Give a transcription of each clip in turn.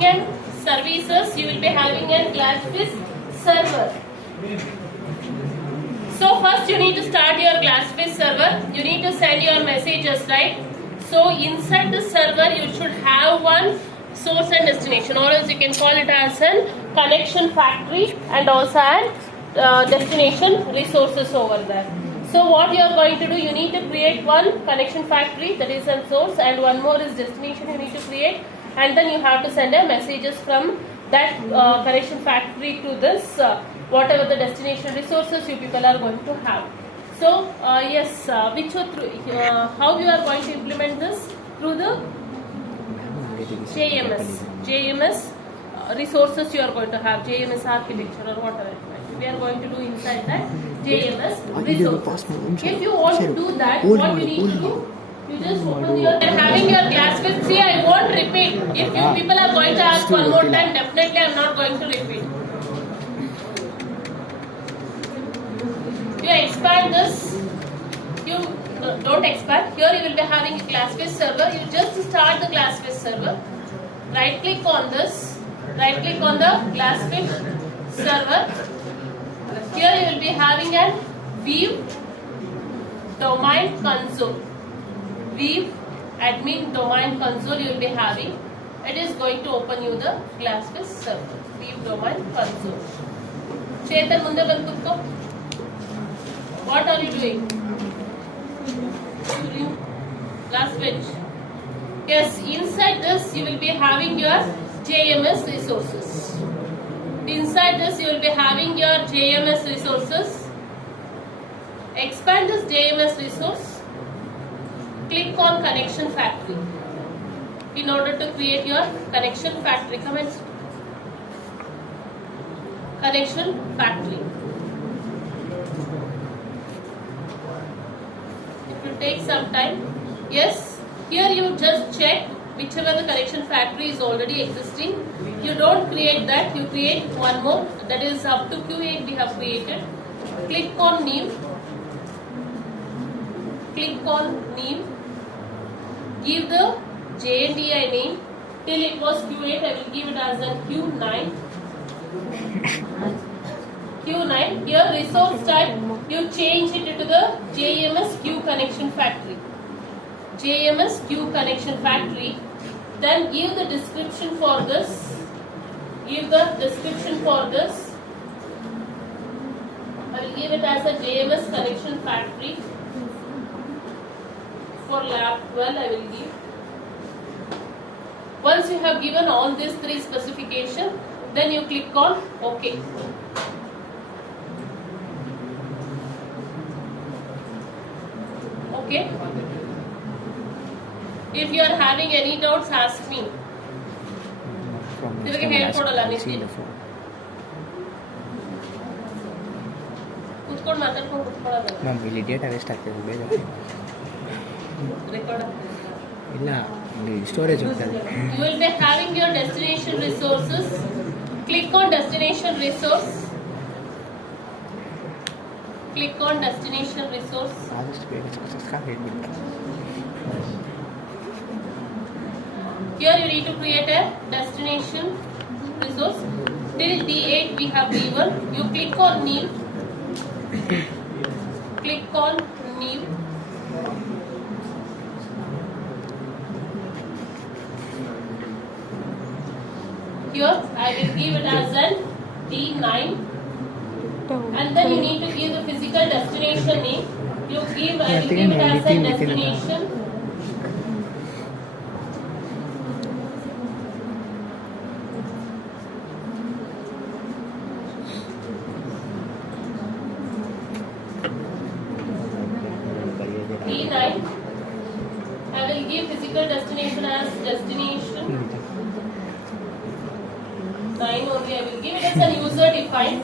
and services, you will be having a GlassFish server. So first you need to start your GlassFish server. You need to send your messages, right? So inside the server you should have one source and destination, or else you can call it as a connection factory and also an destination resources over there. So what you are going to do, you need to create one connection factory, that is a source, and one more is destination you need to create, and then you have to send a messages from that connection factory to this whatever the destination resources you people are going to have. So yes, how you are going to implement this? Through the JMS resources you are going to have, JMS architecture or whatever we are going to do inside that JMS resources. If you want to do that, what you need to do, you just open your, having your GlassFish. See, I won't repeat. If you people are going to ask one more time, definitely I am not going to repeat. You expand this, you don't expand. Here you will be having a GlassFish server. You just start the GlassFish server. Right click on this, right click on the GlassFish server. Here you will be having a view domain console. View admin domain console you will be having. It is going to open you the GlassFish server. View domain console. Chetan munde bandukko. What are you doing? GlassFish. Yes, inside this you will be having your JMS resources. Inside this you will be having your JMS resources. Expand this JMS resource. Click on connection factory in order to create your connection factory. Come and connection factory. It will take some time. Yes, here you just check whichever the connection factory is already existing. You don't create that, you create one more, that is up to Q8 we have created. Click on new. Click on new. Give the JNDI name. Till it was Q8, I will give it as a Q9. Q9. Here resource type, you change it to the JMS Q connection factory. JMS Q connection factory. Then give the description for this. Give the description for this. I will give it as a JMS connection factory. For lab 12 I will give. Once you have given all these three specifications, then you click on OK. Okay. If you are having any doubts, ask me. Storage. You will be having your destination resources. Click on destination resource. Click on destination resource. Here you need to create a destination resource. Till D8 we have given. You click on new. Click on new. Here I will give it as an D9. And then you need to give the physical destination name. I will give it as a destination. D9. I will give physical destination as destination 9 only. I will give it as a user defined.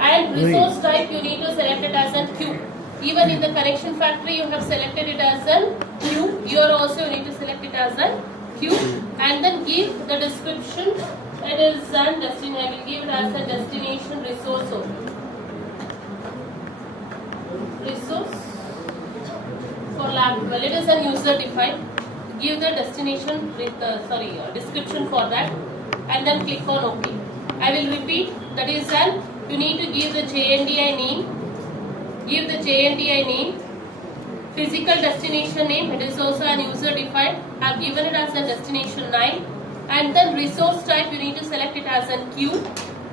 And resource type you need to select it as a Q. Even in the connection factory you have selected it as a Q. Here also you need to select it as a Q. And then give the description. It is a destination. I will give it as a destination resource only. Resource for lab 12. It is a user defined. give the destination description for that, and then click on OK. I will repeat, that is an you need to give the JNDI name, physical destination name, it is also an user defined. I have given it as a destination 9, and then resource type you need to select it as an Q,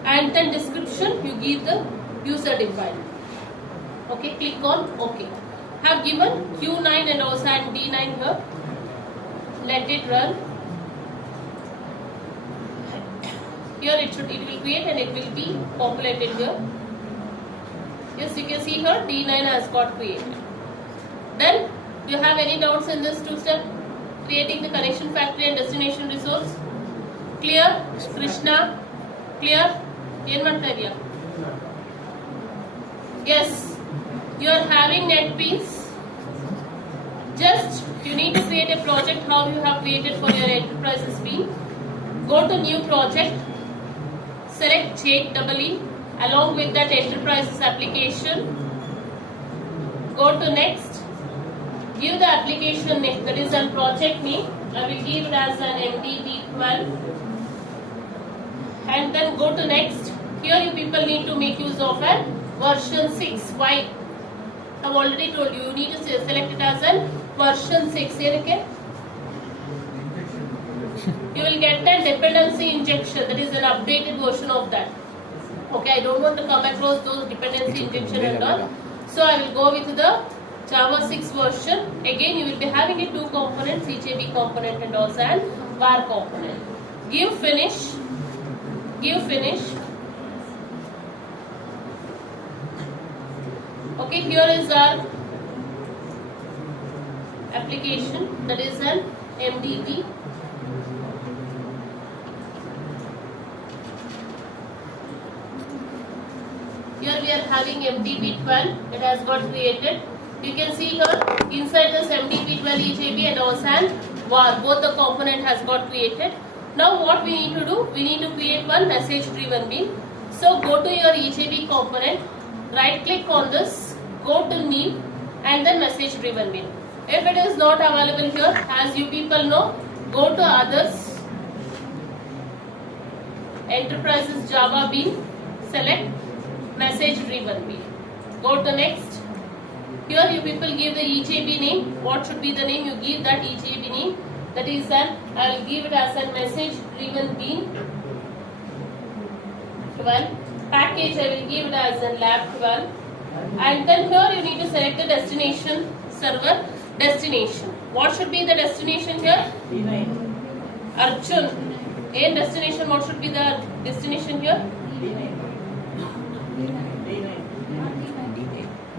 and then description you give the user defined. Okay, click on OK. I have given Q9 and also an D9 here. Let it run. Here it will create and it will be populated here. Yes, you can see here D9 has got created. Then, do you have any doubts in this two-step? Creating the connection factory and destination resource? Clear? Krishna? Clear? Yes. You are having NetBeans. Just you need to create a project how you have created for your enterprises bean. Go to new project. Select JEE along with that enterprises application. Go to next. Give the application name, that is a project name. I will give it as an MDB 12. And then go to next. Here you people need to make use of a version 6. Why? I have already told you, you need to select it as a version 6. Okay? You will get a dependency injection, that is an updated version of that. Okay, I don't want to come across those dependency injection and all. So I will go with the Java 6 version. Again, you will be having a 2 components, EJB component and also an var component. Give finish. Okay, here is our application, that is an MDB. Here we are having MDB 12, it has got created. You can see here inside this MDB 12 EJB and also an var, both the component has got created. Now what we need to do, we need to create one message driven bean. So go to your EJB component, right click on this, go to new and then message driven bean. If it is not available here, as you people know, go to others, enterprises Java bean, select message driven bean. Go to next. Here you people give the EJB name. What should be the name? You give that EJB name. That is an, I will give it as a message driven bean 12. Package I will give it as a lab 12. And then here you need to select the destination server destination. What should be the destination here? D9. Arjun. And destination, what should be the destination here? D9.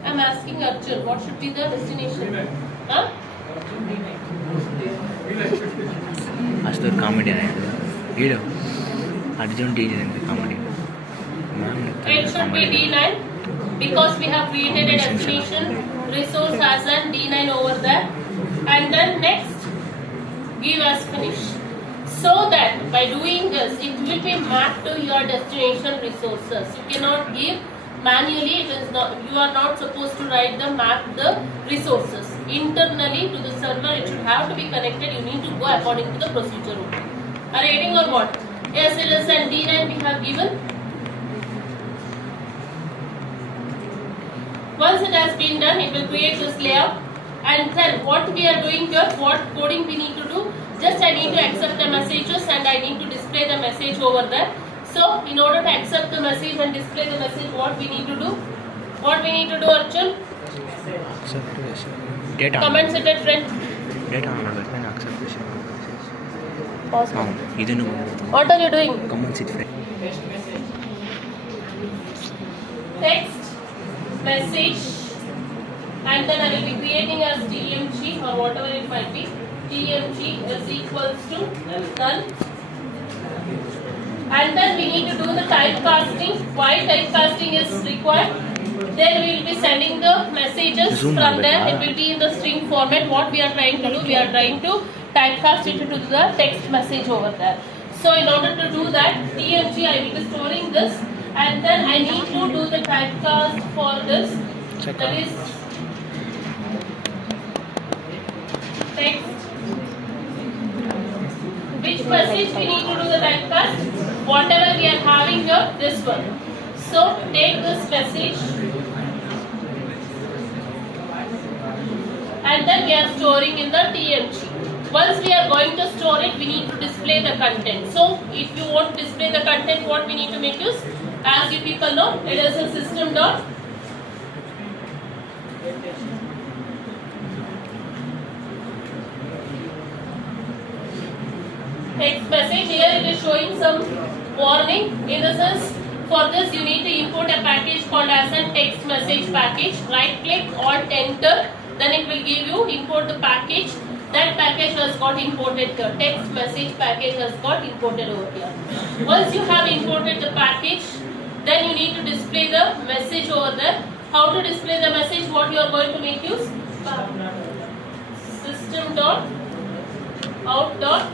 I am asking Arjun, what should be the destination? Huh? Astor comedian. Hero. Arjun D9 comedy. It should be D9 because we have created a destination resource as an D9 over there. And then next, give as finish. So that by doing this, it will be mapped to your destination resources. You cannot give manually, it is not, you are not supposed to write the map the resources. Internally to the server it should have to be connected, you need to go according to the procedure. Are you getting or what? Yes, it is an D9 we have given. Once it has been done, it will create this layout. And then what we are doing here, what coding we need to do, just I need to accept the messages and I need to display the message over there. So, in order to accept the message and display the message, what we need to do? What we need to do, Arjun? Data. Comment seated friend. Data on accept. Pause. What are you doing? Comment seat friend. Text, message, and then I will be creating as DMG or whatever it might be. DMG is equals to null. And then we need to do the typecasting. Why typecasting is required? Then we will be sending the messages from there. It will be in the string format. What we are trying to do, we are trying to typecast it into the text message over there. So in order to do that, DMG I will be storing this, and then I need to do the typecast for this. That is text which message we need to do the typecast? Whatever we are having here, this one. So take this message and then we are storing in the TMG. Once we are going to store it, we need to display the content. So if you want to display the content, what we need to make use? As you people know, it is a system dot text message. Here it is showing some warning. In the sense, for this you need to import a package called as a text message package. Right click, alt enter, then it will give you import the package. That package has got imported here. Text message package has got imported over here. Once you have imported the package, then you need to display the message over there. How to display the message? What you are going to make use? System dot out dot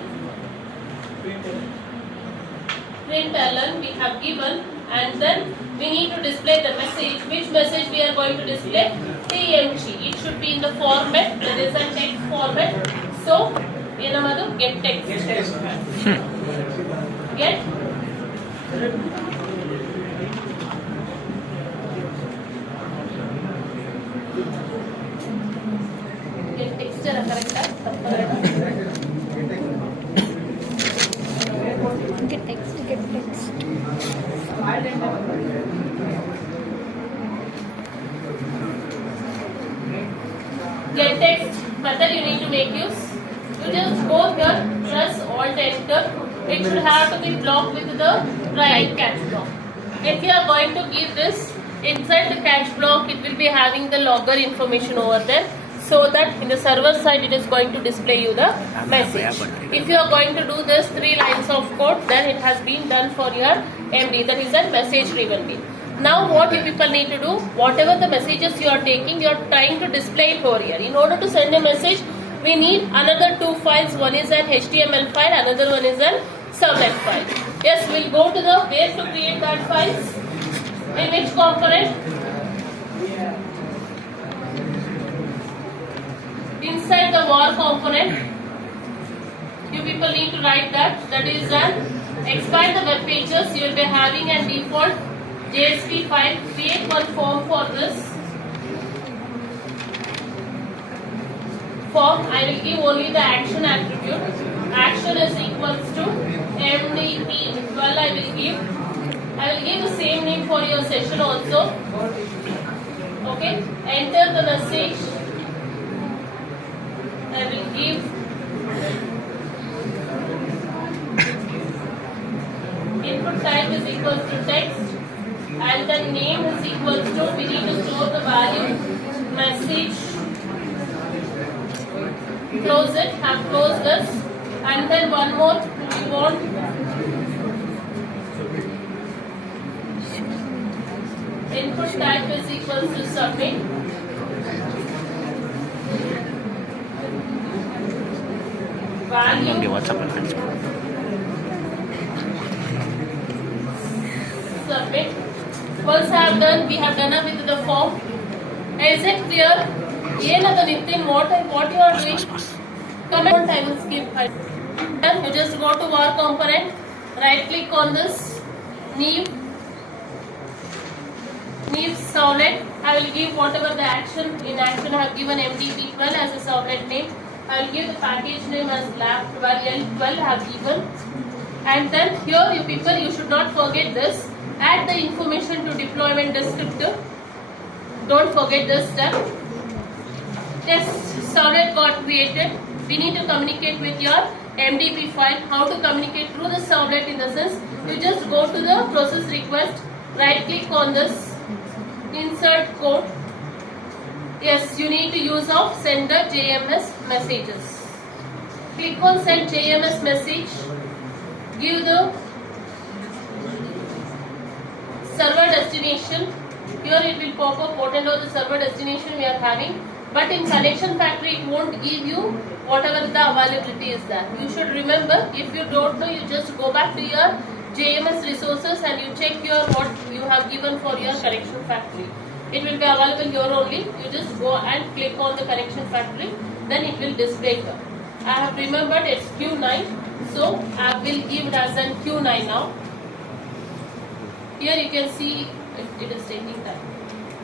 println we have given, and then we need to display the message. Which message we are going to display? TMG. It should be in the format, that is a text format. So, get text. Get text correct? Get text. Get text method you need to make use. You just go here, press alt enter. It should have to be blocked with the right catch block. If you are going to give this inside the catch block, it will be having the logger information over there, so that in the server side it is going to display you the message. If you are going to do this 3 lines of code, then it has been done for your MD, that is a message driven bin. Now what you people need to do, whatever the messages you are taking, you are trying to display it over here. In order to send a message, we need another 2 files. One is an HTML file, another one is an servlet file. Yes, we'll go to the where to create that files. In which component? Inside the var component. You people need to write that. That is an expand the web pages. You will be having a default JSP file. Create one form for this. Form, I will give only the action attribute. Action is equals to MDB 12. I will give the same name for your session also. Okay. Enter the message. I will give input type is equals to text, and the name is equals to, we need to store the value message. Close it, have closed this, and then one more we want input type is equals to submit. Value submit. Once I have done, we have done it with the form. Is it clear? Nitin, what you are doing? Comment, I will skip. Then you just go to var component, right click on this, new servlet. I will give whatever the action. In action I have given MDB 12 as a servlet name. I will give the package name as lab12 L12 I have given. And then here you people, you should not forget this. Add the information to deployment descriptor. Don't forget this step. Yes, servlet got created. We need to communicate with your MDB file. How to communicate through the servlet? In the sense, you just go to the process request, right click on this, insert code. Yes, you need to use of sender JMS messages. Click on send JMS message. Give the server destination. Here it will pop up what and all the server destination we are having. But in connection factory it won't give you whatever the availability is there. You should remember, if you don't know, you just go back to your JMS resources and you check your what you have given for your connection factory. It will be available here only. You just go and click on the connection factory, then it will display here. I have remembered it's Q9. So I will give it as an Q9 now. Here you can see it is taking time.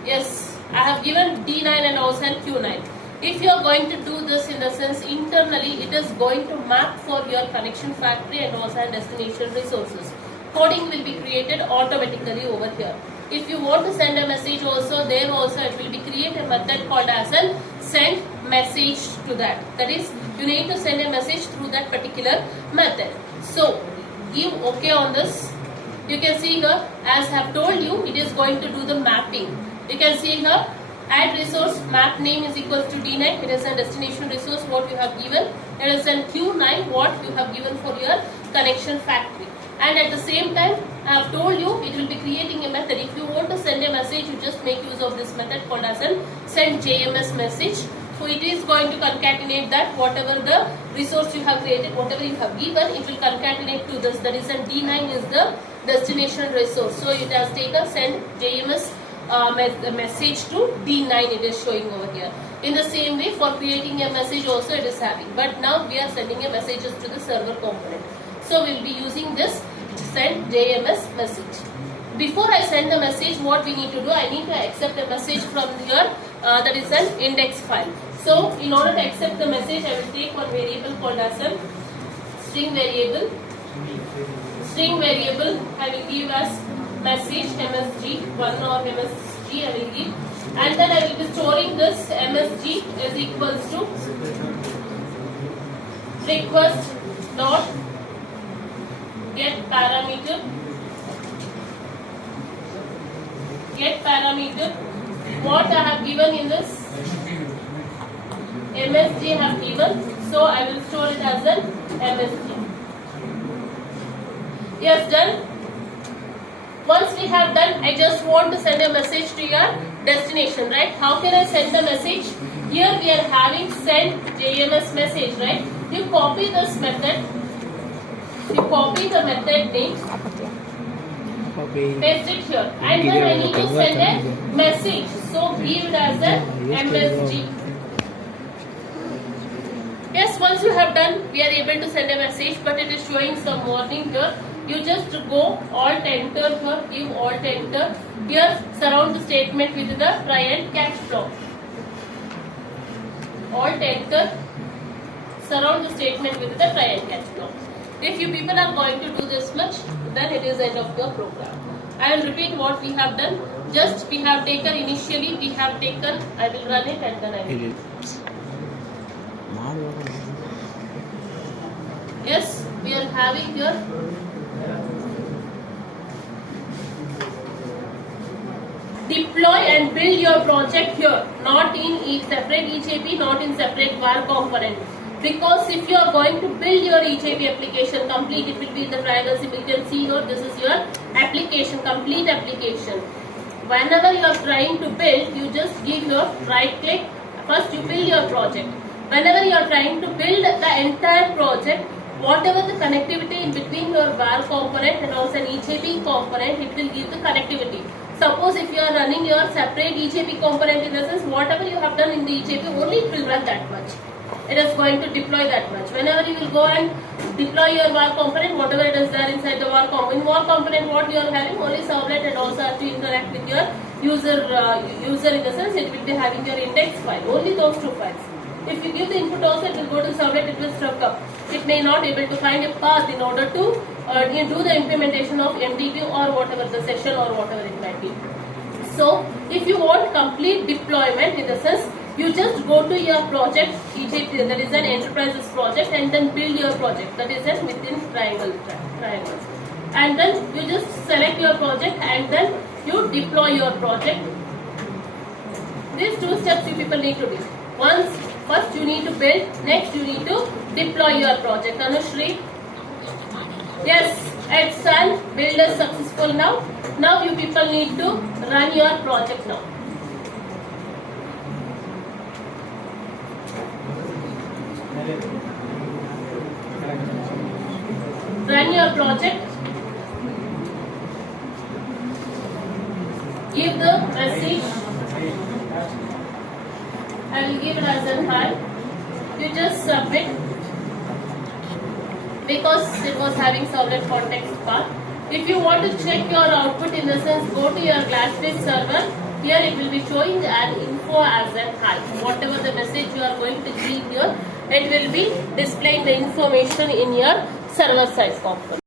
Yes, I have given D9 and also an Q9. If you are going to do this in the sense internally, it is going to map for your connection factory and also an destination resources. Coding will be created automatically over here. If you want to send a message also, there also it will be create a method called as a send message to that. That is, you need to send a message through that particular method. So give OK on this. You can see here, as I have told you, it is going to do the mapping. You can see here, add resource map name is equals to D9. It is a destination resource what you have given. It is an Q9 what you have given for your connection factory. And at the same time, I have told you it will be creating a method. If you want to send a message, you just make use of this method called as a send JMS message. So it is going to concatenate that whatever the resource you have created, whatever you have given, it will concatenate to this. That is an D9 is the destination resource. So it has taken send JMS message to D9 it is showing over here. In the same way for creating a message also it is having. But now we are sending a messages to the server component. So we will be using this send JMS message. Before I send the message, what we need to do, I need to accept a message from your that is an index file. So in order to accept the message, I will take one variable called as a string variable. String variable I will give as message msg1 or msg I will give, and then I will be storing this msg is equals to request dot get parameter what I have given in this msg I have given, so I will store it as an msg. Yes, done. Once we have done, I just want to send a message to your destination, right? How can I send the message? Here we are having send JMS message, right? You copy this method, you copy the method name, paste it here, and then I need to send a message. So give it as a MSG. Yes, once you have done, we are able to send a message, but it is showing some warning here. You just go alt enter here, give alt enter. Here surround the statement with the try and catch block. Alt enter, surround the statement with the try and catch block. If you people are going to do this much, then it is end of your program. I will repeat what we have done. Just we have taken initially, we have taken, I will run it and then I will. Yes, we are having here. Deploy and build your project here, not in separate EJB, not in separate var component. Because if you are going to build your EJB application complete, it will be in the triangle symbol. You can see here, this is your application, complete application. Whenever you are trying to build, you just give your right click. First you build your project. Whenever you are trying to build the entire project, whatever the connectivity in between your var component and also an EJB component, it will give the connectivity. Suppose if you are running your separate EJB component, in the sense whatever you have done in the EJB, only it will run that much. It is going to deploy that much. Whenever you will go and deploy your var component, whatever it is there inside the var component, in var component what you are having, only servlet and also have to interact with your user in the sense it will be having your index file, only those two files. If you give the input also, it will go to servlet, it will stuck up. It may not able to find a path in order to do the implementation of MDB or whatever the session or whatever it might be. So, if you want complete deployment, in the sense, you just go to your project, EJB, that is an enterprises project, and then build your project, that is within triangles. And then you just select your project and then you deploy your project. These two steps you people need to do. First you need to build, next you need to deploy your project. Anushri? Yes, it's done. Build is successful now. Now you people need to run your project now. Run your project. Give the message. I will give it as a hi. You just submit. because it was having servlet context part. If you want to check your output, in the sense, go to your Glassfish server. Here it will be showing an info as an hi. Whatever the message you are going to give here, it will be displaying the information in your server side component.